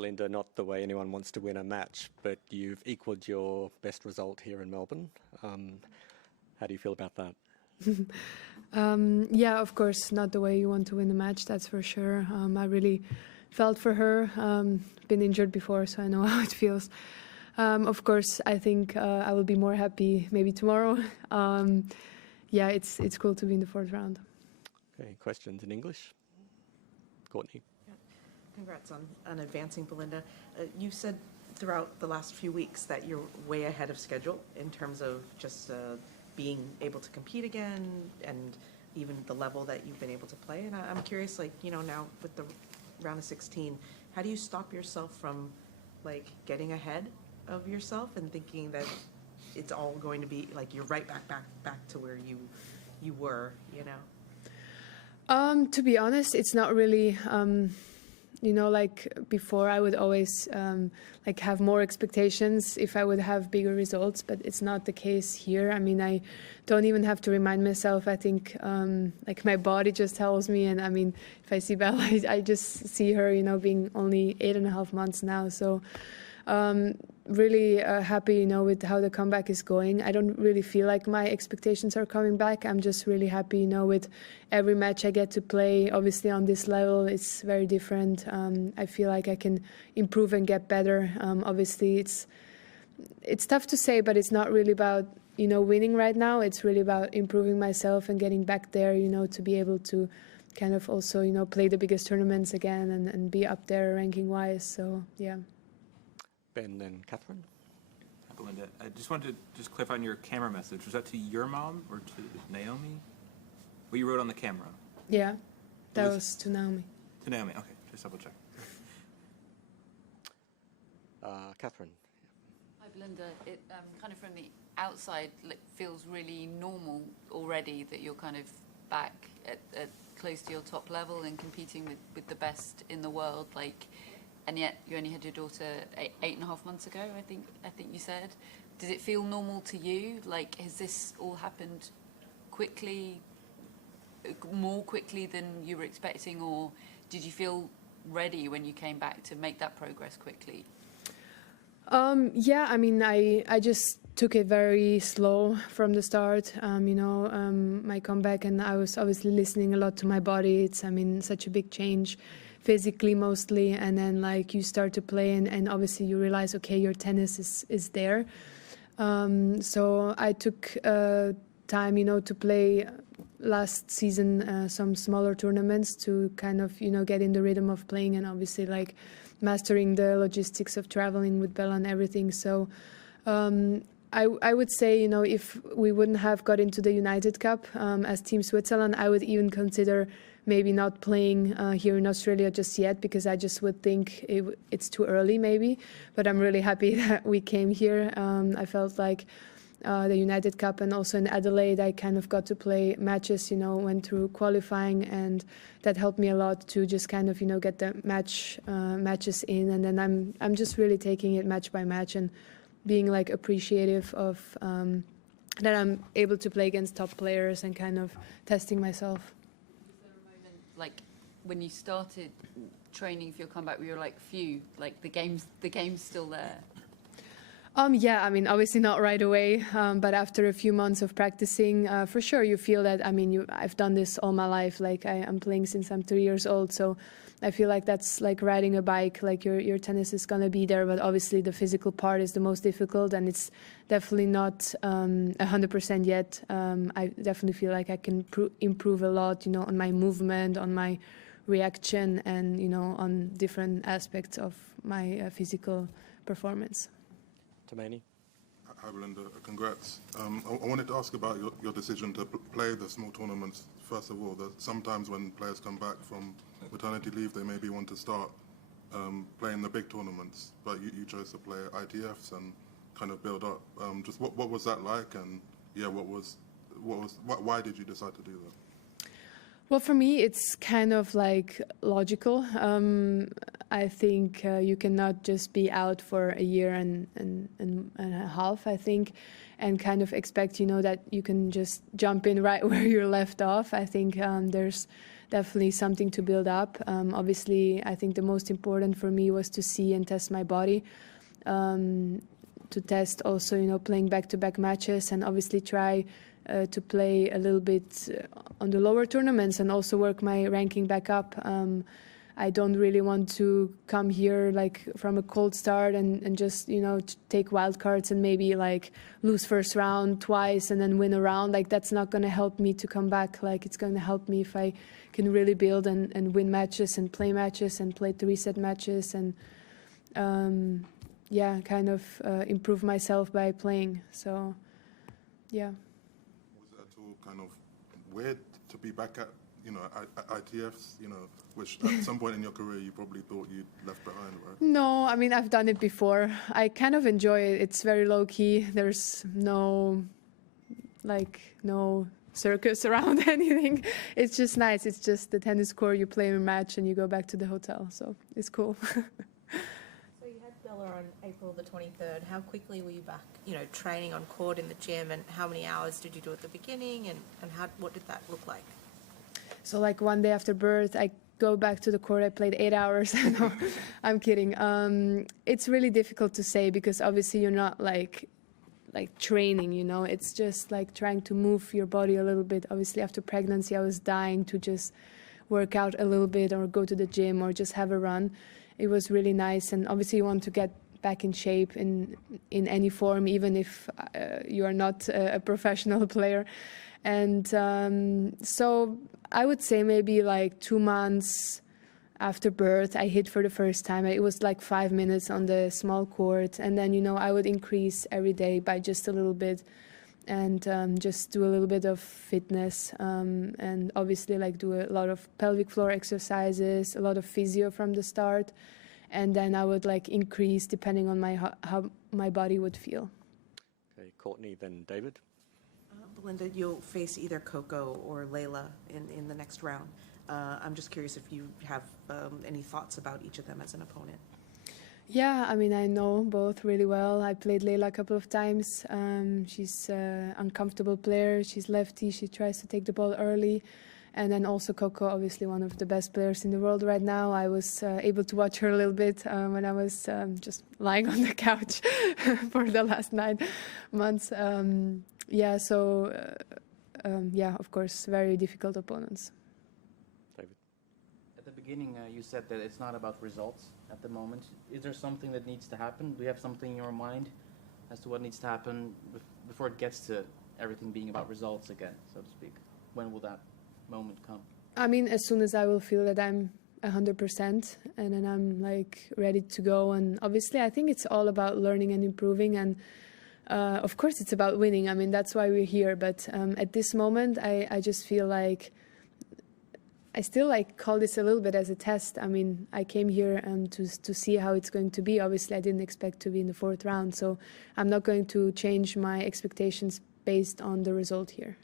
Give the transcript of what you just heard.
Belinda, not the way anyone wants to win a match, but you've equalled your best result here in Melbourne. How do you feel about that? Yeah, of course, not the way you want to win a match, that's for sure. I really felt for her. Been injured before, so I know how it feels. Of course, I think I will be more happy maybe tomorrow. Yeah, it's cool to be in the fourth round. Okay, questions in English? Courtney. Yeah. Congrats on advancing, Belinda. You said throughout the last few weeks that you're way ahead of schedule in terms of just being able to compete again and even the level that you've been able to play. And I'm curious, like, you know, now with the round of 16, how do you stop yourself from like getting ahead of yourself and thinking that it's all going to be like you're right back to where you were, you know? To be honest, it's not really, you know, like before I would always like have more expectations if I would have bigger results, but it's not the case here. I mean, I don't even have to remind myself. I think like my body just tells me, and I mean, if I see Bella, I just see her, you know, being only 8.5 months now. So really happy, you know, with how the comeback is going. I don't really feel like my expectations are coming back. I'm just really happy, you know, with every match I get to play. Obviously on this level, it's very different. I feel like I can improve and get better. Obviously it's tough to say, but it's not really about, you know, winning right now. It's really about improving myself and getting back there, you know, to be able to kind of also, you know, play the biggest tournaments again and be up there ranking wise. So yeah. Ben and Catherine. Hi, Belinda. I just wanted to clarify on your camera message. Was that to your mom or to Naomi? What you wrote on the camera? Yeah, that was to Naomi. To Naomi, okay. Just double check. Catherine. Hi, Belinda. It kind of from the outside feels really normal already that you're kind of back at close to your top level and competing with the best in the world. Like, and yet you only had your daughter 8.5 months ago, I think you said. Does it feel normal to you? Like, has this all happened quickly, more quickly than you were expecting, or did you feel ready when you came back to make that progress quickly? Yeah, I mean, I just took it very slow from the start, you know, my comeback, and I was obviously listening a lot to my body. It's, I mean, such a big change. Physically mostly, and then like you start to play and obviously you realize, okay, your tennis is there. So I took time, you know, to play last season some smaller tournaments to kind of, you know, get in the rhythm of playing and obviously like mastering the logistics of traveling with Bella and everything. So I would say, you know, if we wouldn't have got into the United Cup as Team Switzerland, I would even consider maybe not playing here in Australia just yet, because I just would think it's too early maybe. But I'm really happy that we came here. I felt like the United Cup and also in Adelaide, I kind of got to play matches, you know, went through qualifying, and that helped me a lot to just kind of, you know, get the matches in. And then I'm just really taking it match by match and being like appreciative of that I'm able to play against top players and kind of testing myself. Like when you started training for your comeback, we were like, phew, like the game's still there. Yeah, I mean, obviously not right away, but after a few months of practicing, for sure you feel that, I mean, I've done this all my life, like I'm playing since I'm 3 years old, so I feel like that's like riding a bike, like your tennis is going to be there, but obviously the physical part is the most difficult, and it's definitely not 100% yet. I definitely feel like I can improve a lot, you know, on my movement, on my reaction, and, you know, on different aspects of my physical performance. Tamani. Hi, Belinda. Congrats. I wanted to ask about your decision to play the small tournaments. First of all, that sometimes when players come back from maternity leave, they maybe want to start playing the big tournaments, but you chose to play ITFs and kind of build up. Just what was that like, and yeah, why did you decide to do that? Well, for me, it's kind of like logical. I think you cannot just be out for a year and a half, I think, and kind of expect, you know, that you can just jump in right where you're left off. I think there's definitely something to build up. Obviously, I think the most important for me was to see and test my body, to test also, you know, playing back-to-back matches, and obviously try to play a little bit on the lower tournaments and also work my ranking back up. I don't really want to come here like from a cold start and just, you know, take wild cards and maybe like lose first round twice and then win a round. Like, that's not going to help me to come back. Like, it's going to help me if I can really build and win matches and play 3-set matches and kind of improve myself by playing. So yeah. Was it at all kind of weird to be back at, you know, ITFs, you know, which at some point in your career you probably thought you'd left behind, right? No, I mean, I've done it before. I kind of enjoy it. It's very low key. There's no circus around anything. It's just nice. It's just the tennis court. You play a match and you go back to the hotel. So it's cool. So you had Bella on April the 23rd. How quickly were you back, you know, training on court in the gym, and how many hours did you do at the beginning, and what did that look like? So like one day after birth, I go back to the court. I played 8 hours. No, I'm kidding. It's really difficult to say because obviously you're not like training, you know. It's just like trying to move your body a little bit. Obviously after pregnancy, I was dying to just work out a little bit or go to the gym or just have a run. It was really nice, and obviously you want to get back in shape in any form, even if you are not a professional player. And so I would say maybe like 2 months after birth, I hit for the first time. It was like 5 minutes on the small court. And then, you know, I would increase every day by just a little bit and just do a little bit of fitness. And obviously like do a lot of pelvic floor exercises, a lot of physio from the start. And then I would like increase depending on how my body would feel. Okay, Courtney, then David. Belinda, you'll face either Coco or Layla in the next round. I'm just curious if you have any thoughts about each of them as an opponent. Yeah, I mean, I know both really well. I played Layla a couple of times. She's an uncomfortable player. She's lefty. She tries to take the ball early. And then also Coco, obviously one of the best players in the world right now. I was able to watch her a little bit when I was just lying on the couch for the last 9 months. Of course, very difficult opponents. David. At the beginning, you said that it's not about results at the moment. Is there something that needs to happen? Do you have something in your mind as to what needs to happen before it gets to everything being about results again, so to speak? When will that moment come? I mean, as soon as I will feel that I'm 100% and then I'm like ready to go. And obviously I think it's all about learning and improving, and of course it's about winning. I mean, that's why we're here. But at this moment I just feel like I still like call this a little bit as a test. I mean, I came here to see how it's going to be. Obviously I didn't expect to be in the 4th round, so I'm not going to change my expectations based on the result here.